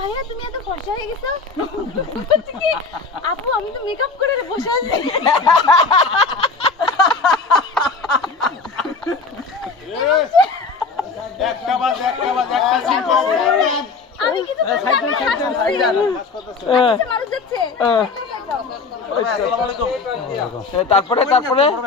ভাইয়া তুমি এত ফর্সা হয়ে গেছো কি আপু আমি তো মেকআপ করে বসে আছি একটা সিন আমি কিছু মানুষ যাচ্ছে তারপরে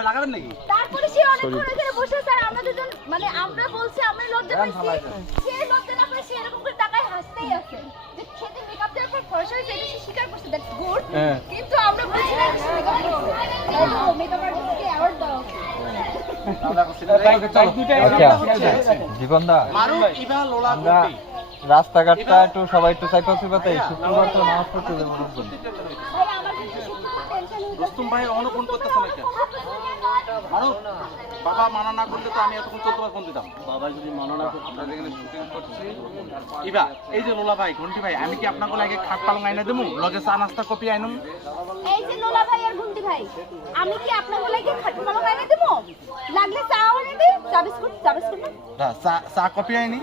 লাগাবেন নাকি? তারপরে সে অনেকক্ষণ এখানে বসে আছে আর আমরা দুজন মানে আমরা বলছি আমরা লজ্জা পাইছি সে লজ্জা না করে সে এরকম করে তাকায় হাসতেই আছে যে খেতে মেকআপ দেওয়ার পর ফর্সা হয়েছে এটা সে স্বীকার করছে দ্যাটস গুড কিন্তু আমরা বুঝি না সে মেকআপ করছে মেকআপ আর্টিস্টকে অ্যাওয়ার্ড দাও জীবনদা আমরা রাস্তাঘাটটা একটু সবাই একটু সাইকেল সিপাতে শুক্রবার তো নামাজ পড়তে যাবো মনে করি ভাই আমার কিন্তু শিখতে টেনশন হচ্ছে রুস্তম ভাই অনুফোন করতেছে না কেন? মারুফ, বাবা মানা না করলে তো আমি এতক্ষণ 14 বার ফোন দিতাম। বাবা যদি মানা না করতে আমরা এখানে শুটিং করছি। ইবা, এই যে লোলা ভাই, ঘন্টি ভাই, আমি কি আপনাকে লাগে খাট পালং আইনা দেবো? লগে চা নাস্তা কপি আইনুম? এই যে লোলা ভাই আর গুন্টি ভাই আমি কি আপনাদের লাগি খাটু মালা খাইয়ে দেব লাগলে চা আনি দে চা বিস্কুট না চা কপি আইনি?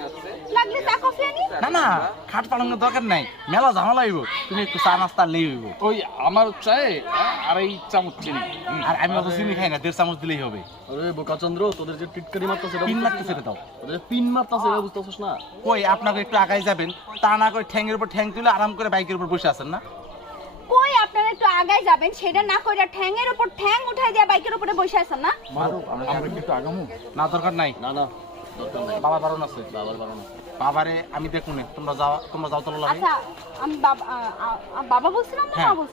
লাগলে চা কফি আনি না খাট পালংয়ের দরকার নাই, মেলা ঝামেলা হইব। তুমি একটু চা নাস্তা লই হইব। ওই আমার চায়ে আড়াই চামচ চিনি। আর আমি অত চিনি খাই না, 1.5 চামচ দিলেই হবে। আরে বোকাচন্দ্র, তোদের যে টিটকারি মারতাছে এটা পিন মারতে ছেড়ে দাও। তোদের পিন মারতাছে এটা বুঝতেছস না? কই আপনাকে একটু আগাই যাবেন, তা না করে ঠ্যাংয়ের উপর ঠ্যাং তুলে আরাম করে বাইকের উপর বসে আছেন না? কই আপনারা একটু আগায় যাবেন সেটা না কইরা ঠ্যাংয়ের উপর ঠ্যাং উঠাই দিয়া বাইকের উপরে বসে আছেন না আমরা কি একটু আগামো? না, দরকার নাই। না দরকার নাই। বাবা বারণ আছে। বাবার বারণ আছে। বাবারে আমি দেখুন, তোমরা যাও তো লোলা ভাই। আচ্ছা আমি বাবা বাবা বলছিলাম না মা বলছিলাম